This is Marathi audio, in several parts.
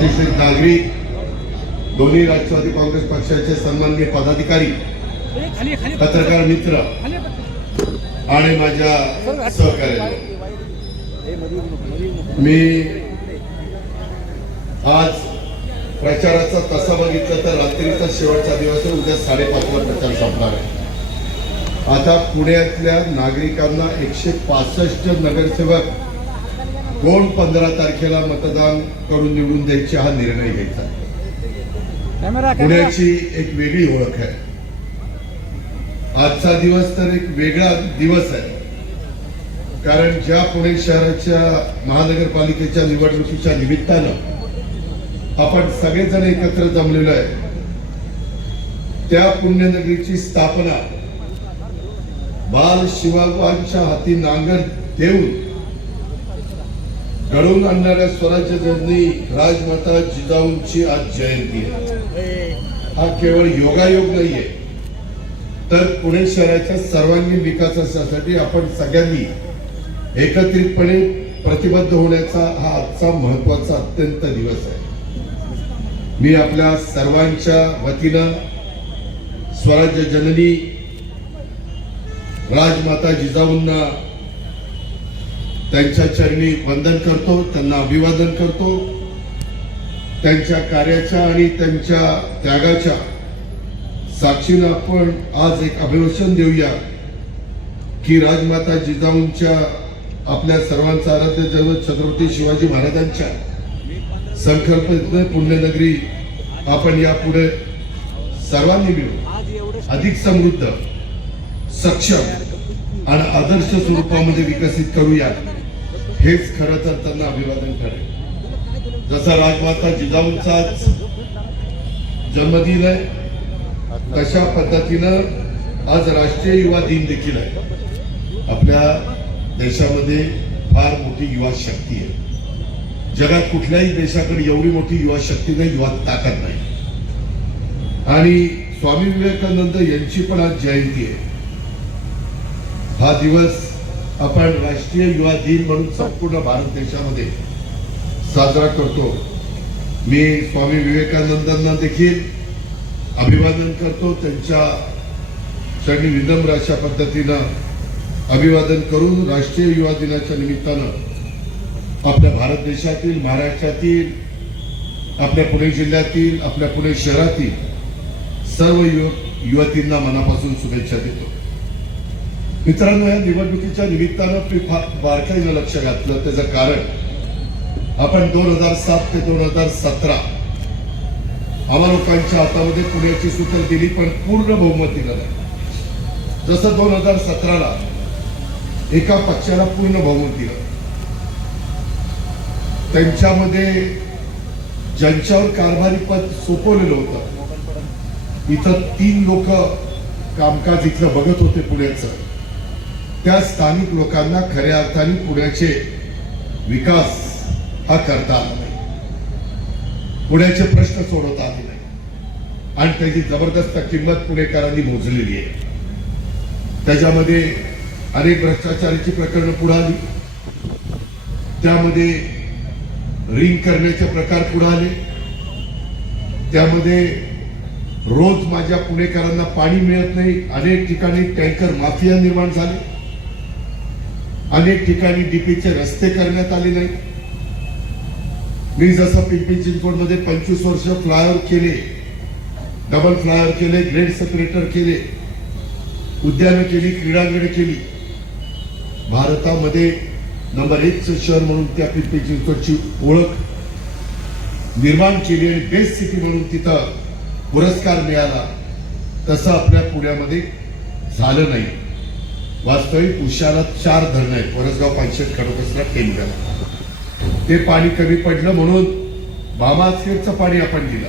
प्रतिष्ठित नागरिक, दोन्ही राष्ट्रवादी काँग्रेस पक्षाचे सन्माननीय पदाधिकारी, पत्रकार मित्र आणि माझ्या सहकारी, मी आज प्रचाराचा तसा बघितलं तर रात्रीचा शेवटचा दिवस आहे. उद्या 5:30 ला प्रचार संपणार आहे. आता पुण्यातल्या नागरिकांना 165 नगरसेवक कोण 15 तारखेला मतदान करून निवडून द्यायचे हा निर्णय घ्यायचा. पुण्याची एक वेगळी ओळख आहे. आजचा दिवस तर एक वेगळा दिवस आहे, कारण ज्या पुणे शहराच्या महानगरपालिकेच्या निवडणुकीच्या निमित्तानं आपण सगळेजण एकत्र जमलेलो आहे. त्या पुण्यनगरीची स्थापना बाल शिवाबांच्या हाती नांगर देऊन घडवून आणणाऱ्या स्वराज्य जननी राजमाता जिजाऊंची आज जयंती आहे. हा केवळ योगायोग नाहीये, तर पुणे शहराच्या सर्वांगीण विकासासाठी आपण सगळ्यांनी एकत्रितपणे प्रतिबद्ध होण्याचा हा आजचा महत्वाचा अत्यंत दिवस आहे. मी आपल्या सर्वांच्या वतीनं स्वराज्य जननी राजमाता जिजाऊंना त्यांच्या चरणी वंदन करतो, त्यांना अभिवादन करतो. त्यांच्या कार्याच्या आणि त्यांच्या त्यागाच्या साक्षीनं आपण आज एक अभिवादन देऊया की राजमाता जिजाऊंच्या, आपल्या सर्वांचा आराध्य दैवत छत्रपती शिवाजी महाराजांच्या संकल्पनेतून पुण्यनगरी आपण यापुढे सर्वांनी मिळून अधिक समृद्ध, सक्षम आणि आदर्श स्वरूपामध्ये विकसित करूया. हेच खरं तर त्यांना अभिवादन करेल. जसा राजमाता जिजाऊंचा जन्मदिन आहे, तशा पद्धतीनं आज राष्ट्रीय युवा दिन देखील आहे. आपल्या देशामध्ये फार मोठी युवा शक्ती आहे. जगात कुठल्याही देशाकडे एवढी मोठी युवा शक्ती नाही, युवा ताकद नाही. आणि स्वामी विवेकानंद यांची पण आज जयंती आहे. हा दिवस आपण राष्ट्रीय युवा दिन म्हणून संपूर्ण भारत देशामध्ये साजरा करतो. मी स्वामी विवेकानंदांना देखील अभिवादन करतो. त्यांच्या चरणी विनम्र अशा पद्धतीनं अभिवादन करून राष्ट्रीय युवा दिनाच्या निमित्तानं आपल्या भारत देशातील, महाराष्ट्रातील, आपल्या पुणे जिल्ह्यातील, आपल्या पुणे शहरातील सर्व युवतींना मनापासून शुभेच्छा देतो. मित्रांनो, या निवडणुकीच्या निमित्तानं बारकाईनं लक्ष घातलं. त्याचं कारण आपण 2007 ते 2017 आम्हा लोकांच्या हातामध्ये पुण्याची सूत्र दिली, पण पूर्ण बहुमतीनं नाही. जसं 2017ला एका पक्षाला पूर्ण बहुमत दिलं, त्यांच्यामध्ये ज्यांच्यावर कारभारी पद सोपवलेलं होतं, इथं 3 लोक कामकाज इथलं बघत होते पुण्याचं. त्या स्थानिक लोकांना खऱ्या अर्थाने पुण्याचे विकास हा करता आला नाही, पुण्याचे प्रश्न सोडवता आले नाही, आणि त्याची जबरदस्त किंमत पुणेकरांनी मोजलेली आहे. त्याच्यामध्ये अनेक भ्रष्टाचाराची प्रकरणं पुढे आली, त्यामध्ये रिंग करण्याचे प्रकार पुढे आले, त्यामध्ये रोज माझ्या पुणेकरांना पाणी मिळत नाही, अनेक ठिकाणी टँकर माफिया निर्माण झाले, अनेक ठिकाणी डीपीचे रस्ते करण्यात आले नाही. मी जसं पिंपरी चिंचवडमध्ये 25 वर्ष फ्लायओव्हर केले, डबल फ्लायओव्हर केले, ग्रेड सेपरेटर केले, उद्यानं केली, क्रीडांगणे केली, भारतामध्ये नंबर 1चं शहर म्हणून त्या पिंपरी चिंचवडची ओळख निर्माण केली आणि बेस्ट सिटी म्हणून तिथं पुरस्कार मिळाला, तसं आपल्या पुण्यामध्ये झालं नाही. वास्तविक उशाला 4 धरणं आहेत, वरसगाव, पानशेत, खडकवासला, टेमघर. ते पाणी कमी पडलं म्हणून भामाखेडचं पाणी आपण दिलं,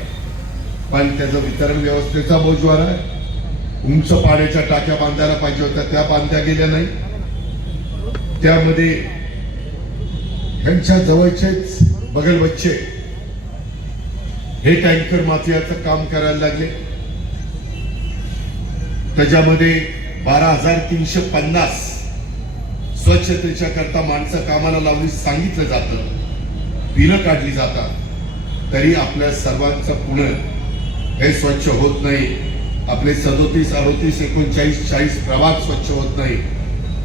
पण त्याचं वितरण व्यवस्थेचा बोजवारा आहे. उंच पाण्याच्या टाक्या बांधायला पाहिजे होत्या, त्या बांधल्या गेल्या नाही. त्यामध्ये त्यांच्या जवळचेच बगल बच्चे हे टँकर माफियाचं काम करायला लागले. त्याच्यामध्ये 12,350 स्वच्छतेच्या करता माणसं कामाला लावली, सांगितलं जातं, बिलं काढली जातात. तरी आपल्या सर्वांचं पुणे हे स्वच्छ होत नाही. आपले 37, 38, 39, 40 प्रभाग स्वच्छ होत नाही.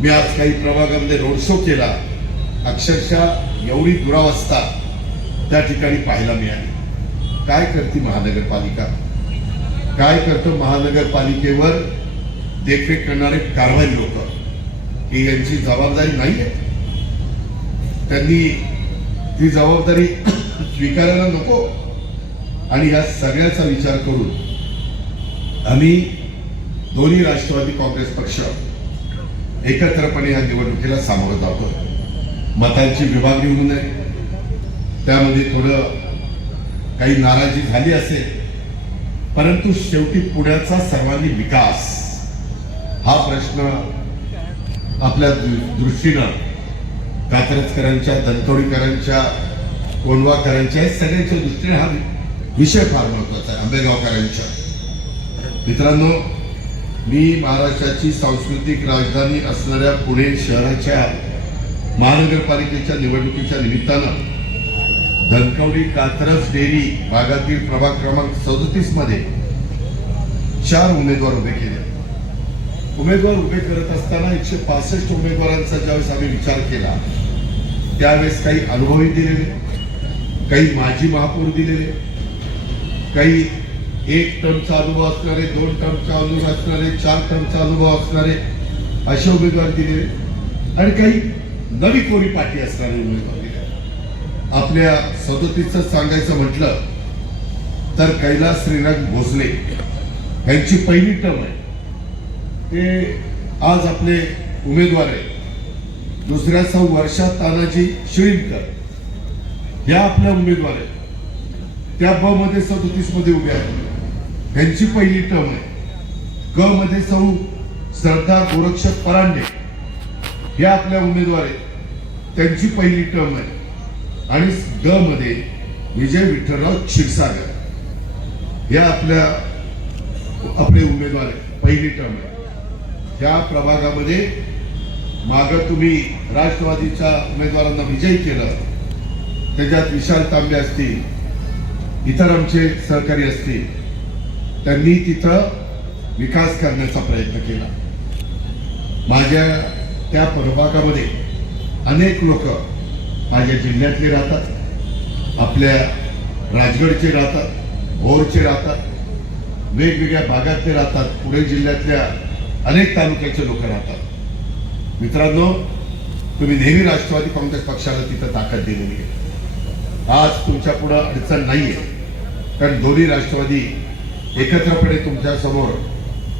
मी आज काही प्रभागामध्ये रोड शो केला. अक्षरशः एवढी दुरावस्था त्या ठिकाणी पाहायला मिळाली. काय करते महानगरपालिका? काय करतो महानगरपालिकेवर देखरेख करणारे कारवाई लोक? ही यांची जबाबदारी नाही आहे? त्यांनी ती जबाबदारी स्वीकारायला नको? आणि या सगळ्याचा विचार करून आम्ही दोन्ही राष्ट्रवादी काँग्रेस पक्ष एकत्रपणे या निवडणुकीला सामोरं जातो. मतांची विभागणी होऊ नये, त्यामध्ये थोडं काही नाराजी झाली असेल, परंतु शेवटी पुण्याचा सर्वांनी विकास हा प्रश्न आपल्या दृष्टीनं कात्रजकरांच्या, दंतोडीकरांच्या, कोंढवाकरांच्या या सगळ्यांच्या दृष्टीने हा विषय फार महत्वाचा आहे. आंबेगावकरांच्या मित्रांनो, मी महाराष्ट्राची सांस्कृतिक राजधानी असणाऱ्या पुणे शहराच्या महानगरपालिकेच्या निवडणुकीच्या निमित्तानं धनकवडी कात्रज डेअरी भागातील प्रभाग क्रमांक 37 मध्ये 4 उमेदवार उभे केले. उमेदवार उभे करत असताना 165 उमेदवारांचा ज्यावेळेस आम्ही विचार केला, त्यावेळेस काही अनुभवी दिलेले, काही माजी महापौर दिलेले, काही 1 टर्मचा अनुभव असणारे, 2 टर्मचा अनुभव असणारे, 4 टर्मचा अनुभव असणारे असे उमेदवार दिलेले, आणि काही नवी कोरी पाठी असणारे उमेदवार दिले. आपल्या 37चं सांगायचं म्हटलं तर कैलास श्रीरंग भोसले यांची पहिली टर्म आहे. ते आज आपले उमेदवार आहे. दुसऱ्या सौ वर्षा तानाजी शिळीमकर या आपल्या उमेदवार आहेत. त्या ब मध्ये 37 मध्ये उभे आहेत. त्यांची पहिली टर्म आहे. ग मध्ये सौ श्रद्धा गोरक्ष परांडे या आपल्या उमेदवार आहेत. त्यांची पहिली टर्म आहे. आणि ग मध्ये विजय विठ्ठलराव क्षीरसागर या आपले उमेदवार आहेत. पहिली टर्म आहे. त्या प्रभागामध्ये माग तुम्ही राष्ट्रवादीच्या उमेदवारांना विजयी केलं, त्याच्यात विशाल तांबे असतील, इतर आमचे सहकारी असतील, त्यांनी तिथं विकास करण्याचा प्रयत्न केला. माझ्या त्या प्रभागामध्ये अनेक लोक माझ्या जिल्ह्यातले राहतात, आपल्या राजगडचे राहतात, भोरचे राहतात, वेगवेगळ्या भागातले राहतात, पुणे जिल्ह्यातल्या अनेक तालुक्याचे लोक राहतात. मित्रांनो, तुम्ही नेहमी राष्ट्रवादी काँग्रेस पक्षाला तिथं ताकद दिलेली आहे. आज तुमच्या पुढे अडचण नाहीये, कारण दोन्ही राष्ट्रवादी एकत्रपणे तुमच्या समोर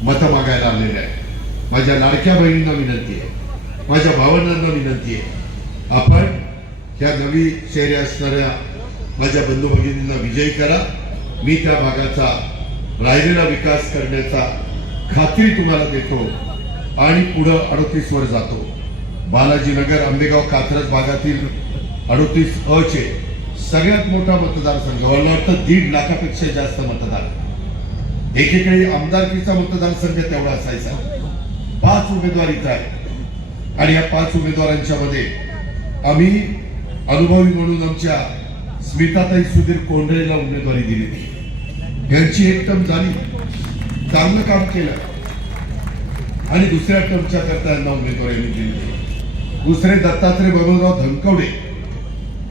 मतं मागायला आलेले आहे. माझ्या लाडक्या बहिणींना विनंती आहे, माझ्या भावंडांना विनंती आहे, आपण ह्या नवी शहरे असणाऱ्या माझ्या बंधू भगिनींना विजयी करा. मी त्या भागाचा राहिलेला विकास करण्याचा खात्री तुम्हाला देतो आणि पुढं 38 वर जातो. बालाजीनगर, आंबेगाव, कात्रज भागातील 38 अ चे सगळ्यात मोठा मतदारसंघ, मला वाटतं 1.5 लाखापेक्षा जास्त मतदार. एकेकाळी आमदारकीचा मतदारसंघ तेवढा असायचा. 5 उमेदवार इथं आहेत आणि या 5 उमेदवारांच्या मध्ये आम्ही अनुभवी म्हणून आमच्या स्मिताताई सुधीर कोंढरेला उमेदवारी दिली. यांची 1 टर्म झाली, चांगलं काम केलं, आणि दुसऱ्या टर्मच्या करता यांना उमेदवारी दिली. दुसरे दत्तात्रय बबनराव धनकवडे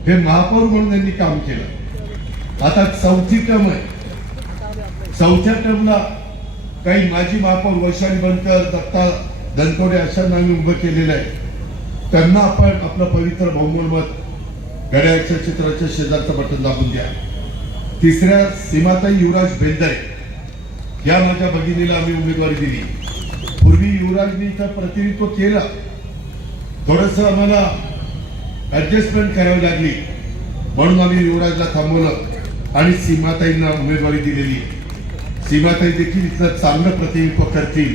हे महापौर म्हणून यांनी काम केलं. आता 4थी टर्म आहे. 4थ्या टर्मला काही माजी महापौर वैशाली बनकर, दत्ता धनकवडे अशांना आम्ही उभं केलेलं आहे. त्यांना आपण आपलं पवित्र बहुमोल मत घड्याळच्या चित्राच्या शेजारचं बटन दाबून द्या. तिसऱ्या सीमाताई युवराज बेंदरे या माझ्या भगिनीला आम्ही उमेदवारी दिली. पूर्वी युवराजनी इथं प्रतिनिधित्व केलं, थोडस आम्हाला ऍडजस्टमेंट करावी लागली, म्हणून आम्ही युवराजला थांबवलं आणि सीमाताईंना उमेदवारी दिलेली. सीमाताई देखील इथलं चांगलं प्रतिनिधित्व करतील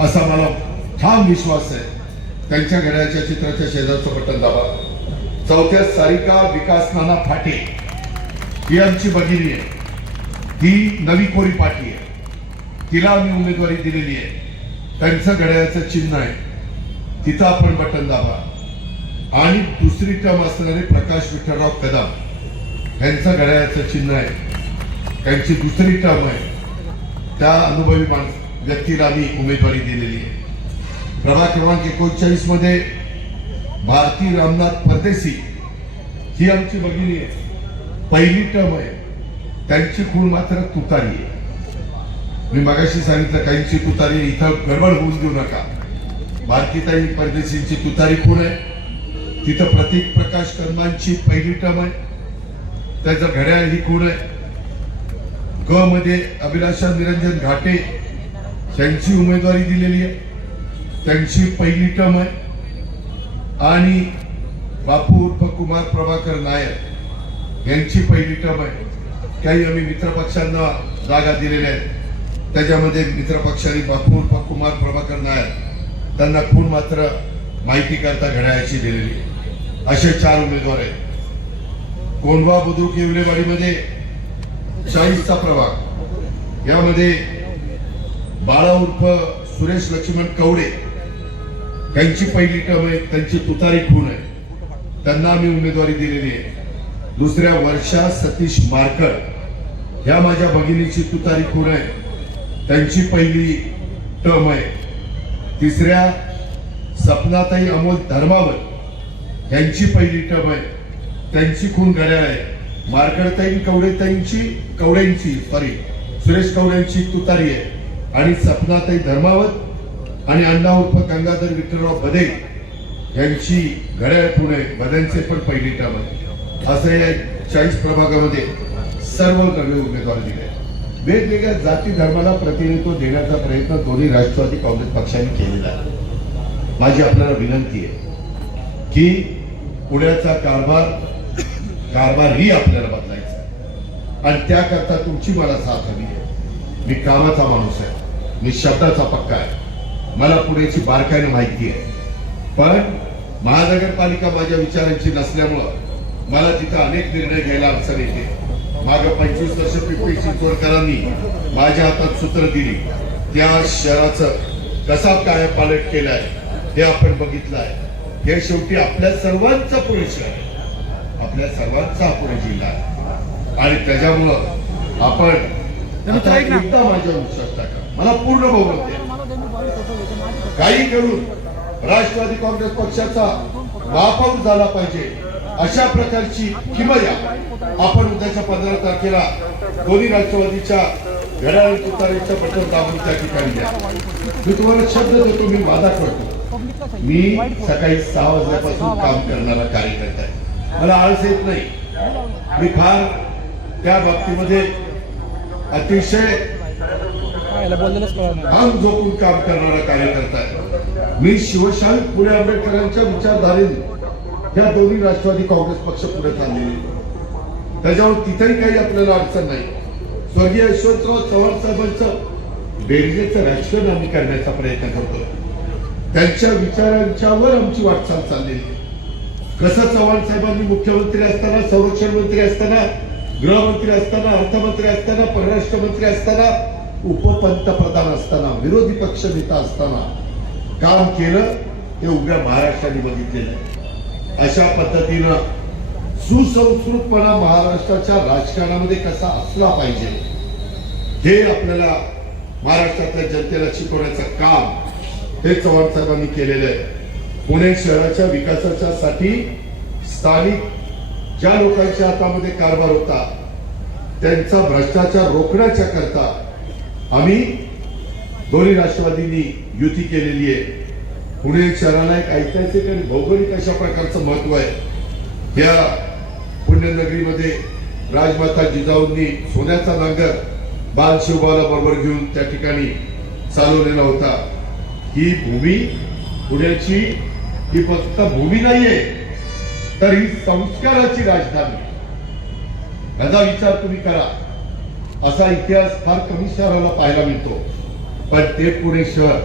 असा मला ठाम विश्वास आहे. त्यांच्या घड्याळच्या चित्राच्या शेजारचं बटन दाबा. 4थ्या सारिका विकास नाना फाटे ही आमची भगिनी आहे. ही नवी कोरी पाठी आहे. तिला आम्ही उमेदवारी दिलेली आहे. त्यांचं घड्याळाचं चिन्ह आहे, तिथं आपण बटन दाबा. आणि दुसरी टर्म असणारे प्रकाश विठ्ठलराव कदम यांचं घड्याळाचं चिन्ह आहे, त्यांची दुसरी टर्म आहे. त्या अनुभवी व्यक्तीला आम्ही उमेदवारी दिलेली आहे. प्रभाग क्रमांक 39 मध्ये भारती रामनाथ परदेशी ही आमची भगिनी आहे, पहिली टर्म आहे. त्यांची खूण मात्र तुतारी आहे. मी मगाशी सांगितलं काहींची तुतारी, इथं गडबड होऊन देऊ नका. भारतीताई परदेशींची तुतारी खूण आहे. तिथं प्रतीक प्रकाश कर्मांची पहिली टर्म आहे, त्याचं घड्याळ ही खूण आहे. ग मध्ये अभिलाषा निरंजन घाटे यांची उमेदवारी दिलेली आहे, त्यांची पहिली टर्म आहे. आणि बापू उर्फ कुमार प्रभाकर नायर यांची पहिली टर्म आहे. काही आम्ही मित्रपक्षांना जागा दिलेल्या आहेत, त्याच्यामध्ये मित्रपक्षांनी बापू उर्फ कुमार प्रभाकर नायर त्यांना खूण मात्र माहिती करता घड्याळाची दिलेली आहे. असे 4 उमेदवार आहेत. कोंढवा बुद्रुक येवलेवाडीमध्ये 40चा प्रभाग, यामध्ये बाळा उर्फ सुरेश लक्ष्मण कवडे त्यांची पहिली टर्म आहे, त्यांची तुतारी खूण आहे, त्यांना आम्ही उमेदवारी दिलेली आहे. दुसऱ्या वर्षा सतीश मारकर ह्या माझ्या भगिनीची तुतारी खूण आहे, त्यांची पहिली टर्म आहे. तिसऱ्या सपनाताई अमोल धर्मावत यांची पहिली टर्म आहे, त्यांची खूण घड्याळ आहे. मारकडताई कवडेंची सुरेश कवडेंची तुतारी आहे. आणि सपनाताई धर्मावत आणि अण्णा उर्फ गंगाधर विठ्ठलराव बदे यांची घड्याळ खूण आहे, बदेंचे पण पहिली टर्म आहे. असं या 40 प्रभागामध्ये सर्व नवे उमेदवार दिले. वेगवेगळ्या जाती धर्माला प्रतिनिधित्व देण्याचा प्रयत्न दोन्ही राष्ट्रवादी काँग्रेस पक्षाने केलेला आहे. माझी आपल्याला विनंती आहे की पुण्याचा कारभारही आपल्याला बदलायचा आहे आणि त्याकरता तुमची मला साथ हवी आहे. मी कामाचा माणूस आहे, मी शब्दाचा पक्का आहे, मला पुण्याची बारकाईने माहिती आहे. पण महानगरपालिका माझ्या विचारांची नसल्यामुळं मला तिथं अनेक निर्णय घ्यायला अडचण येते. मागं 25 वर्ष पिंपरी चिंचवडकरांनी माझ्या हातात सूत्र दिली, त्या शहराचं कसा काय पालट केलाय हे आपण बघितलं आहे. हे शेवटी आपल्या सर्वांचा पुणे शहर आहे, आपल्या सर्वांचा पुणे जिल्हा आहे आणि त्याच्यामुळं आपण एकदा माझ्यावर विश्वास टाका, मला पूर्ण बहुमत द्या. काही करून राष्ट्रवादी काँग्रेस पक्षाचा महापौर झाला पाहिजे अशा प्रकारची किमया आपण उद्याच्या 15 तारखेला दोन्ही राष्ट्रवादीच्या घड्याळ तुतारीच्या बटन दाबून त्या ठिकाणी द्या. मी तुम्हाला शब्द देतो, मी वादा करतो, मी सकाळी 6 वाजल्यापासून काम करणारा कार्यकर्ता आहे, मला आळस येत नाही. मी फार त्या बाबतीमध्ये अतिशय काम झोपून काम करणारा कार्यकर्ता आहे. मी शिवशाही पुणे आंबेडकरांच्या विचारधारेने या दोन्ही राष्ट्रवादी काँग्रेस पक्ष पुढे चाललेले, त्याच्यावर तिथेही काही आपल्याला अडचण नाही. स्वर्गीय यशवंतराव चव्हाण साहेबांचं बेरजेचं राजकारण आम्ही करण्याचा प्रयत्न करतोय. त्यांच्या विचारांच्यावर आमची वाटचाल चाललेली. कसं चव्हाण साहेबांनी मुख्यमंत्री असताना, संरक्षण मंत्री असताना, गृहमंत्री असताना, अर्थमंत्री असताना, परराष्ट्र मंत्री असताना, उपपंतप्रधान असताना, विरोधी पक्ष नेता असताना काम केलं हे उभ्या महाराष्ट्राने बघितलेलं आहे. अशा पद्धतीनं सुसंस्कृतपणा महाराष्ट्राच्या राजकारणामध्ये कसा असला पाहिजे हे आपल्याला महाराष्ट्रातल्या जनतेला शिकवण्याचं काम हे चव्हाण साहेबांनी केलेलं आहे. पुणे शहराच्या विकासाच्या साठी स्थानिक ज्या लोकांच्या हातामध्ये कारभार होता त्यांचा भ्रष्टाचार रोखण्याच्या करता आम्ही दोन्ही राष्ट्रवादींनी युती केलेली आहे. पुणे शहराला एक ऐतिहासिक आणि भौगोलिक अशा प्रकारचं महत्व आहे. या पुण्यनगरीमध्ये राजमाता जिजाऊंनी सोन्याचा नांगर बाल शिवबाला बरोबर घेऊन त्या ठिकाणी चालवलेला होता. ही भूमी पुण्याची ही फक्त भूमी नाहीये, तर ही संस्काराची राजधानी. याचा विचार तुम्ही करा. असा इतिहास फार कमी शहराला पाहायला मिळतो, पण ते पुणे शहर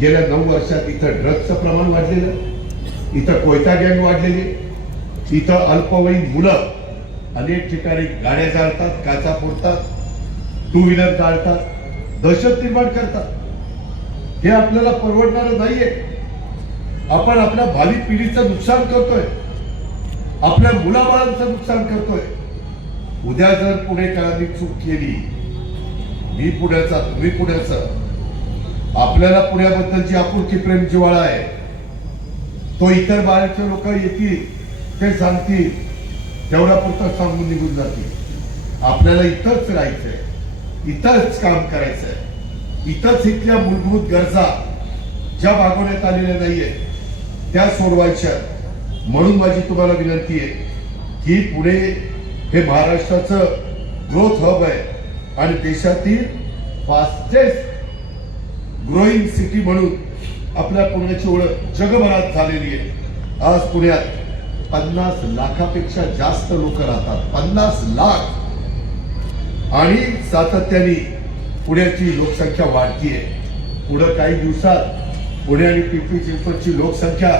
गेल्या 9 वर्षात इथं ड्रग्जचं प्रमाण वाढलेलं, इथं कोयता गँग वाढलेली, इथं अल्पवयीन मुलं अनेक ठिकाणी गाड्या जाळतात, काचा फोडतात, 2 व्हीलर जाळतात, दहशत निर्माण करतात. हे आपल्याला परवडणारं नाहीये. आपण आपल्या भावी पिढीचं नुकसान करतोय, आपल्या मुलाबाळांचं नुकसान करतोय. उद्या जर पुणेकरांनी चूक केली, मी पुण्याचा तुम्ही पुण्याचं, आपल्याला पुण्याबद्दलची आपुलकी प्रेम जिव्हाळा आहे, तो इतर बाहेरचे लोक येतील ते सांगतील तेवढा पुरतं सांगून निघून जातील. आपल्याला इथंच राहायचंय, इथंच काम करायचंय, इथंच इथल्या मूलभूत गरजा ज्या भागवण्यात आलेल्या नाहीये त्या सोडवायच्या. म्हणून माझी तुम्हाला विनंती आहे की पुणे हे महाराष्ट्राचं ग्रोथ हब आहे आणि देशातील फास्टेस्ट ग्रोईंग सिटी म्हणून आपल्या पुण्याची ओळख जगभरात झालेली आहे. आज पुण्यात 50 लाखापेक्षा जास्त लोक राहतात, 50 लाख, आणि सातत्याने पुण्याची लोकसंख्या वाढतीये. पुढे काही दिवसात पुणे आणि पिंपरी चिंचवडची लोकसंख्या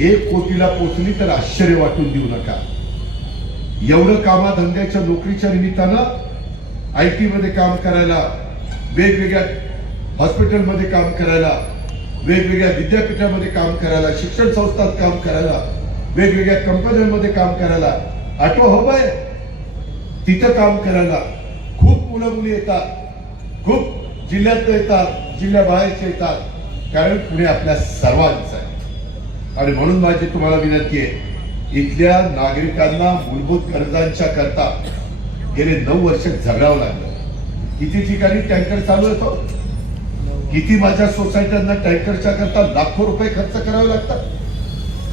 1 कोटीला पोहोचली तर आश्चर्य वाटून देऊ नका. एवढं कामाधंद्याच्या नोकरीच्या निमित्तानं IT मध्ये काम करायला, वेगवेगळ्या हॉस्पिटलमध्ये काम करायला, वेगवेगळ्या विद्यापीठामध्ये काम करायला, शिक्षण संस्थांत काम करायला, वेगवेगळ्या कंपन्यांमध्ये काम करायला ऑटो हब आहे. तिथं काम करायला खूप मुलं मुली येतात, खूप जिल्ह्यात येतात, जिल्ह्याबाहेरचे येतात, कारण पुणे आपल्या सर्वांचं आहे. आणि म्हणून माझी तुम्हाला विनंती आहे, इथल्या नागरिकांना मूलभूत गरजांच्या करता गेले 9 वर्ष झगडावं लागलं. किती ठिकाणी टँकर चालू येतो, किती माझ्या सोसायट्यांना टँकरच्या करता लाखो रुपये खर्च करावे लागतात,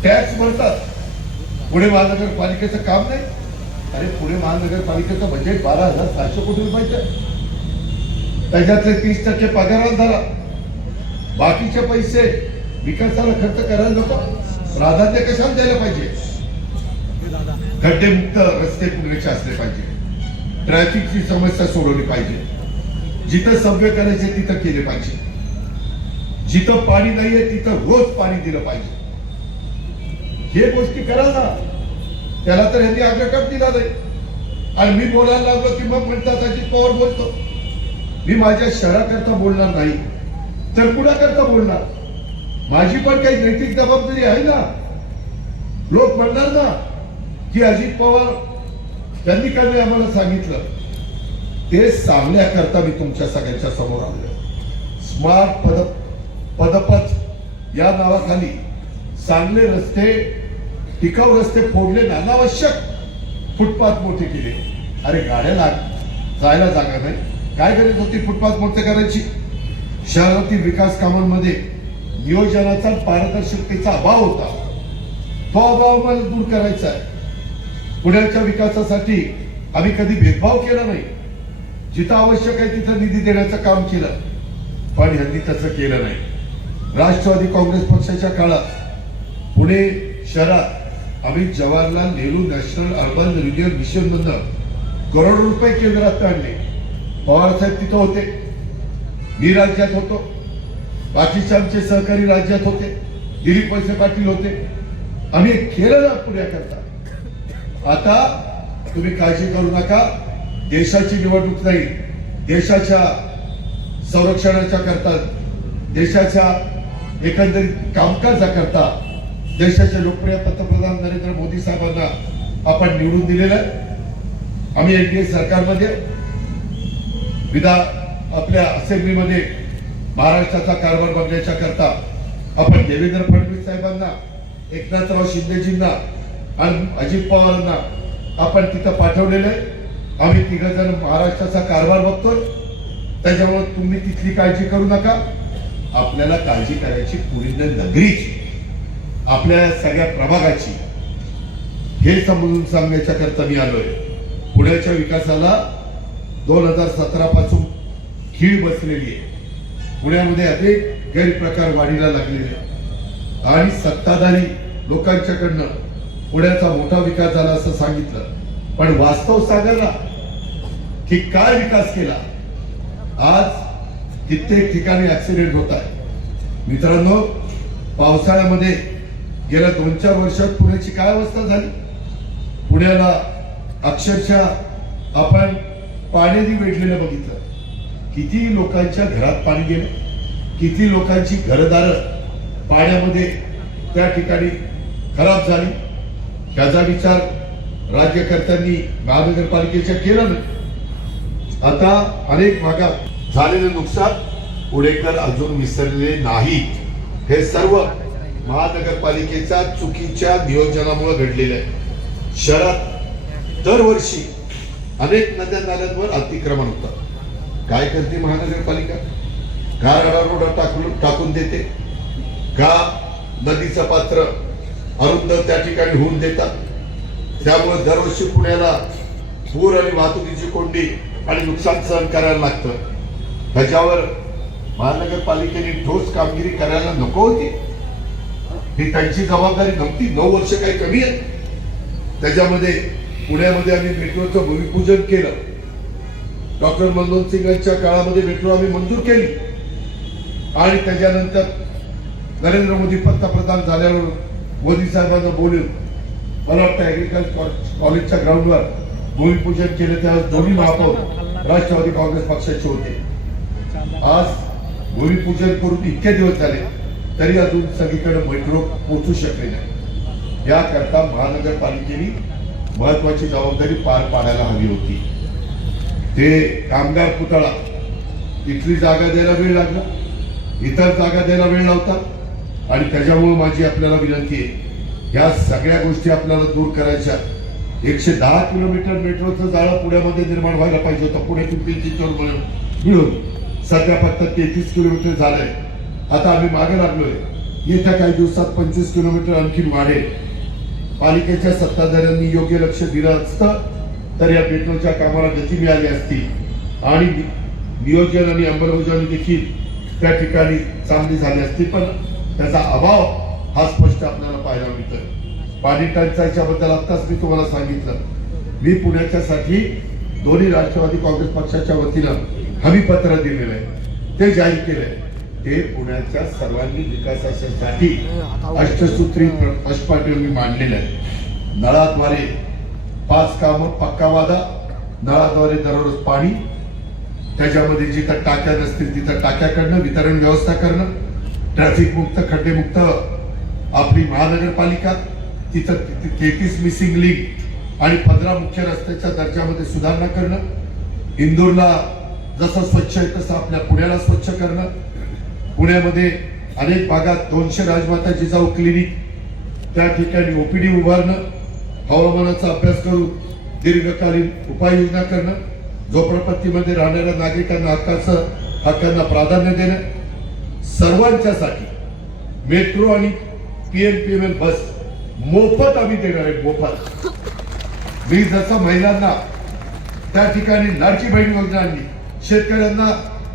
टॅक्स भरतात. पुणे महानगरपालिकेचं काम नाही. अरे पुणे महानगरपालिकेचं बजेट 12,700 कोटी रुपयाचं आहे. त्याच्यातले 30% पगारात झाला, बाकीचे पैसे विकासाला खर्च करायला नको. प्राधान्य कशाला द्यायला पाहिजे? खड्डेमुक्त रस्ते पुण्याचे असले पाहिजे, ट्रॅफिकची समस्या सोडवली पाहिजे, जिथं सभ्य करायचे तिथं केले पाहिजे, जिथं पाणी नाहीये तिथं रोज पाणी दिलं पाहिजे. हे गोष्टी करा ना. त्याला तर यांनी आग्रह दिला नाही. आणि मी बोलायला लागलो की मग म्हणतात अजित पवार बोलतो. मी माझ्या शहराकरता बोलणार नाही तर कुणाकरता बोलणार? माझी पण काही नैतिक जबाबदारी आहे ना. लोक म्हणणार ना की अजित पवार त्यांनी काय आम्हाला सांगितलं. ते सांगण्याकरता मी तुमच्या सगळ्यांच्या समोर आलो. स्मार्ट पदपथ या नावाखाली चांगले रस्ते, टिकाऊ रस्ते फोडले, अनावश्यक फुटपाथ मोठे केले. अरे गाड्याला जायला जागा नाही, काय गरज होती फुटपाथ मोठे करायची? शहरातील विकास कामांमध्ये नियोजनाचा, पारदर्शकतेचा अभाव होता. तो अभाव मला दूर करायचा आहे. पुण्याच्या विकासासाठी आम्ही कधी भेदभाव केला नाही. जिथं आवश्यक आहे तिथं निधी देण्याचं काम केलं, पण यांनी तसं केलं नाही. राष्ट्रवादी काँग्रेस पक्षाच्या काळात पुणे शहरात आम्ही Jawaharlal Nehru national urban renewal mission मधनं करोड रुपये केंद्रात आणले. पवार साहेब तिथं होते, मी राज्यात होतो, बाकीचे आमचे सहकारी राज्यात होते, दिलीप वळसे पाटील होते. आम्ही केलं ना पुण्याकरता. आता तुम्ही काळजी करू नका. देशाची निवडणूक नाही, देशाच्या संरक्षणाच्या करता, देशाच्या एकंदरीत कामकाजाकरता देशाचे लोकप्रिय पंतप्रधान नरेंद्र मोदी साहेबांना आपण निवडून दिलेलं आहे. आम्ही एनडीए सरकारमध्ये आपल्या असेंब्लीमध्ये महाराष्ट्राचा कारभार बघण्याच्या करता आपण देवेंद्र फडणवीस साहेबांना, एकनाथराव शिंदेजींना आणि अजित पवारांना आपण तिथं पाठवलेलं आहे. आम्ही 3 जण महाराष्ट्राचा कारभार बघतोय. त्याच्यामुळे तुम्ही तिथली काळजी करू नका. आपल्याला काळजी करायची पुणे नगरीची, आपल्या सगळ्या प्रभागाची. हे समजून सांगण्याच्या करता मी आलोय. पुण्याच्या विकासाला 2017 पासून खीळ बसलेली आहे. पुण्यामध्ये अनेक गैरप्रकार वाढीला लागलेले आणि सत्ताधारी लोकांच्याकडनं पुण्याचा मोठा विकास झाला असं सांगितलं, पण वास्तव सांगा ना की काय विकास केला. आज कित्येक ठिकाणी ऍक्सिडेंट होत आहे. मित्रांनो, पावसाळ्यामध्ये गेल्या 2-4 वर्षात पुण्याची काय अवस्था झाली. पुण्याला अक्षरशः आपण पाण्याने वेढलेलं बघितलं. किती लोकांच्या घरात पाणी गेलं, किती लोकांची घरदार पाण्यामध्ये त्या ठिकाणी खराब झाली. त्याचा विचार राज्यकर्त्यांनी महानगरपालिकेच्या केलं नाही. आता अनेक भागात झालेलं नुकसान पुणेकर अजून विसरलेले नाहीत. हे सर्व महानगरपालिकेच्या चुकीच्या नियोजनामुळे घडलेलं आहे. शहरात दरवर्षी अनेक नद्या नाल्यांवर अतिक्रमण होतं. काय करते महानगरपालिका? का रडारोडा टाकून देते? का नदीचं पात्र अरुंद त्या ठिकाणी होऊन देतात? त्यामुळे दरवर्षी पुण्याला पूर आणि वाहतुकीची कोंडी आणि नुकसान सहन करायला लागतं. त्याच्यावर महानगरपालिकेने ठोस कामगिरी करायला नको होती? ही त्यांची जबाबदारी नव्हती? 9 वर्ष काही कमी आहे? त्याच्यामध्ये पुण्यामध्ये आम्ही मेट्रोचं भूमिपूजन केलं. डॉक्टर मनमोहन सिंगांच्या काळामध्ये मेट्रो आम्ही मंजूर केली आणि त्याच्यानंतर नरेंद्र मोदी पंतप्रधान झाल्यावर मोदी साहेबांना बोलून मला वाटतं ऍग्रिकल्चर कॉलेजच्या ग्राउंडवर भूमिपूजन केलं. त्यावेळेस दोन्ही महापौर राष्ट्रवादी काँग्रेस पक्षाचे होते. आज भूमिपूजन करून इतके दिवस झाले तरी अजून सगळीकडे मेट्रो पोहोचू शकले नाही. याकरता महानगरपालिकेने महत्वाची जबाबदारी पार पाडायला हवी होती. ते कामगार पुतळा इथली जागा द्यायला वेळ लागला, इतर जागा द्यायला वेळ लावतात आणि त्याच्यामुळे माझी आपल्याला विनंती आहे, या सगळ्या गोष्टी आपल्याला दूर करायच्या. 110 किलोमीटर मेट्रोचं जाळं पुण्यामध्ये निर्माण व्हायला पाहिजे होतं. पुण्यातून पिंपरी मिळून सध्या फक्त 33 किलोमीटर झालंय. आता आम्ही मागे लागलोय. येत्या काही दिवसात 25 किलोमीटर आणखी वाढेल. पालिकेच्या सत्ताधाऱ्यांनी योग्य लक्ष दिलं असतं तर या मेट्रोच्या कामाला गती मिळाली असती आणि नियोजन आणि अंमलबजावणी देखील त्या ठिकाणी चांगली झाली असती. पण त्याचा अभाव हा स्पष्ट आपल्याला पाहायला मिळतोय. पाणी टंचाईच्या बद्दल आत्ताच मी तुम्हाला सांगितलं. मी पुण्याच्यासाठी दोन्ही राष्ट्रवादी काँग्रेस पक्षाच्या वतीनं हमी पत्र दिलेलं आहे, ते जाहीर केलंय. ते पुण्याच्या सर्वांगीण विकासासाठी अष्टसूत्री अष्टपाटी मी मांडलेलं आहे. नळाद्वारे 5 कामं पक्का वादा, नळाद्वारे दररोज पाणी, त्याच्यामध्ये जिथं टाक्या नसतील तिथं टाक्या करणं, वितरण व्यवस्था करणं, ट्रॅफिक मुक्त खड्डेमुक्त आपली महानगरपालिका, तिथं 33 मिसिंग लिंक आणि 15 मुख्य रस्त्याच्या दर्जामध्ये सुधारणा करणं, इंदूरला जसं स्वच्छ आहे तसं आपल्या पुण्याला स्वच्छ करणं, पुण्यामध्ये अनेक भागात 200 राजमाता जिजाऊ क्लिनिक त्या ठिकाणी ओपीडी उभारणं, हवामानाचा अभ्यास करून दीर्घकालीन उपाययोजना करणं, झोपडपट्टीमध्ये राहणाऱ्या नागरिकांना हक्कांना प्राधान्य देणं, सर्वांच्यासाठी मेट्रो आणि PMPML बस मोफत आम्ही देणार आहे. मोफत. मी जसं महिलांना त्या ठिकाणी लाडकी बहीण योजना आणली, शेतकऱ्यांना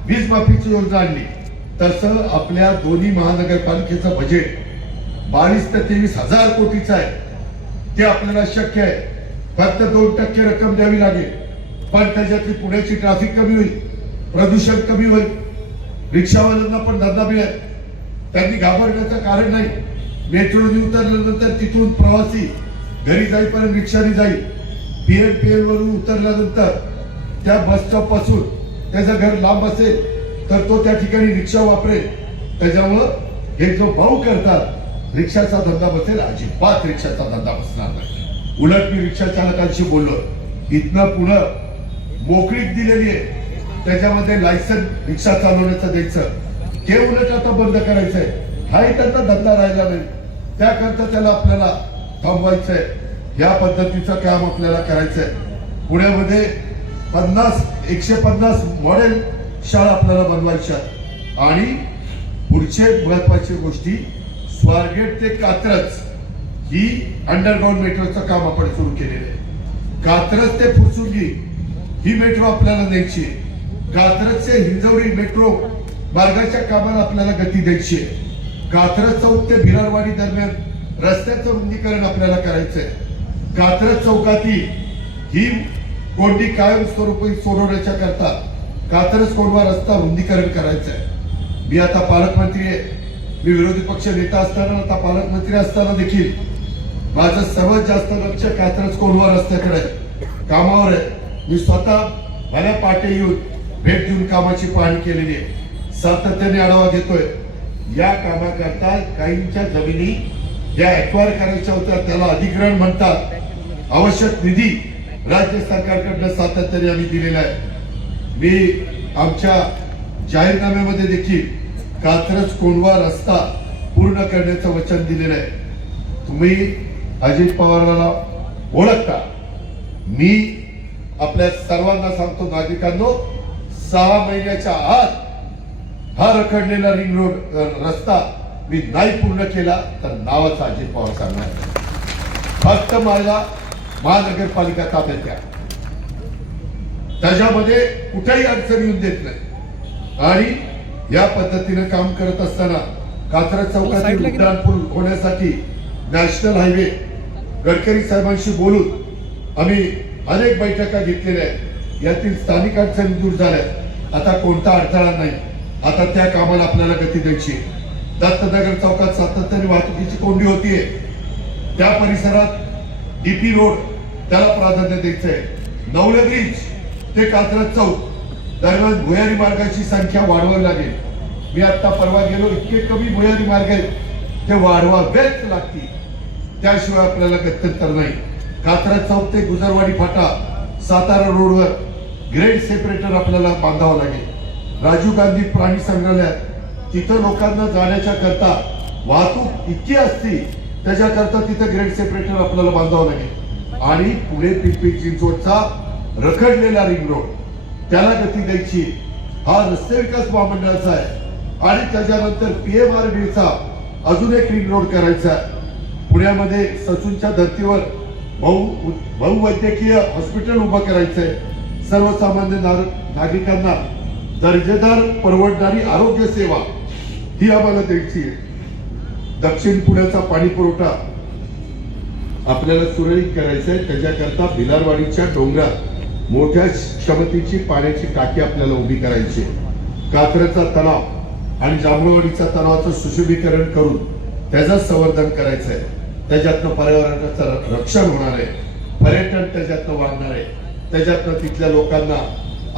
वीज माफीची योजना आणली, तसं आपल्या दोन्ही महानगरपालिकेचं बजेट 22 ते 23 हजार कोटीचं आहे. ते आपल्याला शक्य आहे. फक्त 2% रक्कम द्यावी लागेल. पण त्याच्यातली पुण्याची ट्रॅफिक कमी होईल, प्रदूषण कमी होईल, रिक्षावाल्यांना पण धंदा मिळेल. त्यांनी घाबरण्याचं कारण नाही. मेट्रोने उतरल्यानंतर तिथून प्रवासी घरी जाईपर्यंत रिक्षाने जाईल. PMPL वरून उतरल्यानंतर त्या बस स्टॉप पासून त्याचं घर लांब असेल तर तो त्या ठिकाणी रिक्षा वापरेल. त्याच्यामुळं हे जो भाऊ करतात रिक्षाचा धंदा बसेल, अजिबात रिक्षाचा धंदा बसणार नाही. उलट मी रिक्षा चालकांशी बोललो, इथनं पुढं मोकळीक दिलेली आहे, त्याच्यामध्ये लायसन्स रिक्षा चालवण्याचं द्यायचं, ते उलट आता बंद करायचंय. हाही त्यांचा धंदा राहिला नाही. त्याकरता त्याला आपल्याला थांबवायचंय. या पद्धतीचं काम आपल्याला करायचंय. पुण्यामध्ये 150 मॉडेल शाळा आपल्याला बनवायच्या आणि पुढचे महत्वाची गोष्टी स्वारगेट ते कात्रज ही अंडरग्राउंड मेट्रोचं काम आपण सुरू केलेलं आहे. कात्रज ते फुसुंगी ही मेट्रो आपल्याला द्यायची. कात्रज ते हिंजवडी मेट्रो मार्गाच्या कामाला आपल्याला गती द्यायची. कात्रज चौक ते भिलारवाडी दरम्यान रस्त्याचं रुंदीकरण आपल्याला करायचंय. कात्रज चौकाती ही कोंडी कायमस्वरूपी सोडवण्याच्या करता कात्रज कोंढवा रस्ता रुंदीकरण करायचंय. मी आता पालकमंत्री आहे. मी विरोधी पक्ष नेता असताना आता पालकमंत्री असताना देखील माझं सर्वात जास्त लक्ष कात्रज कोंढवा रस्त्याकडे कामावर आहे. मी स्वतः भल्या पाटे येऊन भेट देऊन कामाची पाहणी केलेली आहे. सातत्याने आढावा घेतोय. या कामाकरता काहींच्या जमिनी ज्या ऍक्वायर करायच्या होत्या त्याला अधिग्रहण म्हणतात. आवश्यक निधी राज्य सरकारकडनं सातत्याने आम्ही दिलेला आहे. मी आमच्या जाहीरनाम्यामध्ये देखील कात्रज कोंढवा रस्ता पूर्ण करण्याचं वचन दिलेलं आहे. तुम्ही अजित पवारांना ओळखता. मी आपल्या सर्वांना सांगतो, नागरिकांनो, 6 महिन्याच्या आत हा रखडलेला रिंग रोड रस्ता मी नाही पूर्ण केला तर नावाचा अजित पवार सांगणार. फक्त मला महानगरपालिका ताब्यात द्या, त्याच्यामध्ये कुठेही अडचण येऊन देत नाही. आणि या पद्धतीने काम करत असताना कात्रज चौकातील उड्डाण पूल होण्यासाठी नॅशनल हायवे गडकरी साहेबांशी बोलून आम्ही अनेक बैठका घेतलेल्या आहेत. यातील स्थानिक अडचणी दूर झाल्या. आता कोणता अडथळा नाही. आता त्या कामाला आपल्याला गती द्यायची. दत्तनगर चौकात सातत्याने वाहतुकीची कोंडी होतीये. त्या परिसरात डीपी रोड त्याला प्राधान्य द्यायचंय. नवले ब्रिज ते कात्रज चौक दरम्यान भुयारी मार्गाची संख्या वाढवावी लागेल. मी आता परवा गेलो, इतके कमी भुयारी मार्ग आहेत, ते वाढवावेच लागतील, त्याशिवाय आपल्याला गत्यंतर नाही. कात्रज चौक ते गुजरवाडी फाटा सातारा रोडवर ग्रेड सेपरेटर आपल्याला बांधावं लागेल. राजीव गांधी प्राणी संग्रहालयात तिथं लोकांना जाण्याच्या करता वाहतूक इतकी असती, त्याच्याकरता तिथं ग्रेड सेपरेटर आपल्याला बांधावं लागेल. आणि पुढे पिंपरी चिंचवडचा रखडलेला रिंग रोड त्याला गती द्यायची. हा रस्ते विकास महामंडळाचा आहे. आणि त्याच्यानंतर PMRDचा अजून एक रिंग रोड करायचा आहे. पुण्यामध्ये ससूनच्या धर्तीवर बहुवैद्यकीय हॉस्पिटल उभं करायचंय. सर्वसामान्य नागरिकांना दर्जेदार परवडणारी आरोग्य सेवा ही आम्हाला द्यायची आहे. दक्षिण पुण्याचा पाणी पुरवठा आपल्याला सुरळीत करायचा आहे. त्याच्याकरता भिलारवाडीच्या डोंगरात मोठ्या क्षमतेची पाण्याची टाकी आपल्याला उभी करायची. कात्रजचा तलाव आणि जांभूळवाडीच्या तलावाचं सुशोभीकरण करून त्याचं संवर्धन करायचं आहे. त्याच्यातनं पर्यावरणाचं रक्षण होणार आहे. पर्यटन त्याच्यातनं वाढणार आहे. त्याच्यातनं तिथल्या लोकांना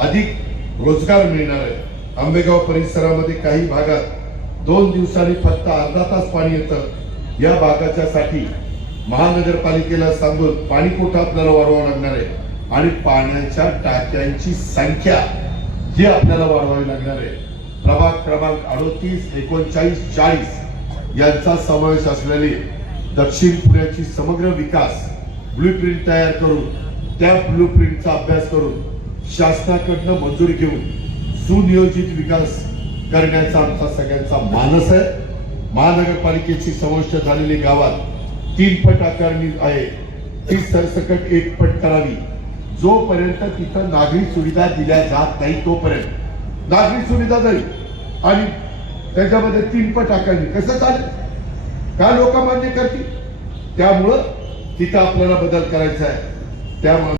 अधिक रोजगार मिळणार आहे. आंबेगाव परिसरामध्ये काही भागात 2 दिवसांनी फक्त अर्धा तास पाणी येतं. या भागाच्यासाठी महानगरपालिकेला सांगून पाणी पुरवठा आपल्याला वाढवावा लागणार आहे. आणि पाण्याच्या टाक्यांची संख्या ही आपल्याला वाढवावी लागणार आहे. प्रभाग क्रमांक 38, 39, 40 यांचा समावेश असलेली दक्षिण पुण्याची समग्र विकास ब्लूप्रिंट तयार करून त्या ब्लूप्रिंटचा अभ्यास करून शासनाकडनं मंजुरी घेऊन सुनियोजित विकास करण्याचा आमचा सगळ्यांचा मानस आहे. महानगरपालिकेची समाविष्ट झालेली गावात 3 पट आकारणी आहे, ती सरसकट 1 पट करावी. जोपर्यंत तिथं नागरी सुविधा दिल्या जात नाही तोपर्यंत नागरी सुविधा जाईल. आणि त्याच्यामध्ये 3 पट आकारणी कसं चालेल? काय लोक मान्य करतील? त्यामुळं तिथं आपल्याला बदल करायचा आहे. त्यामुळे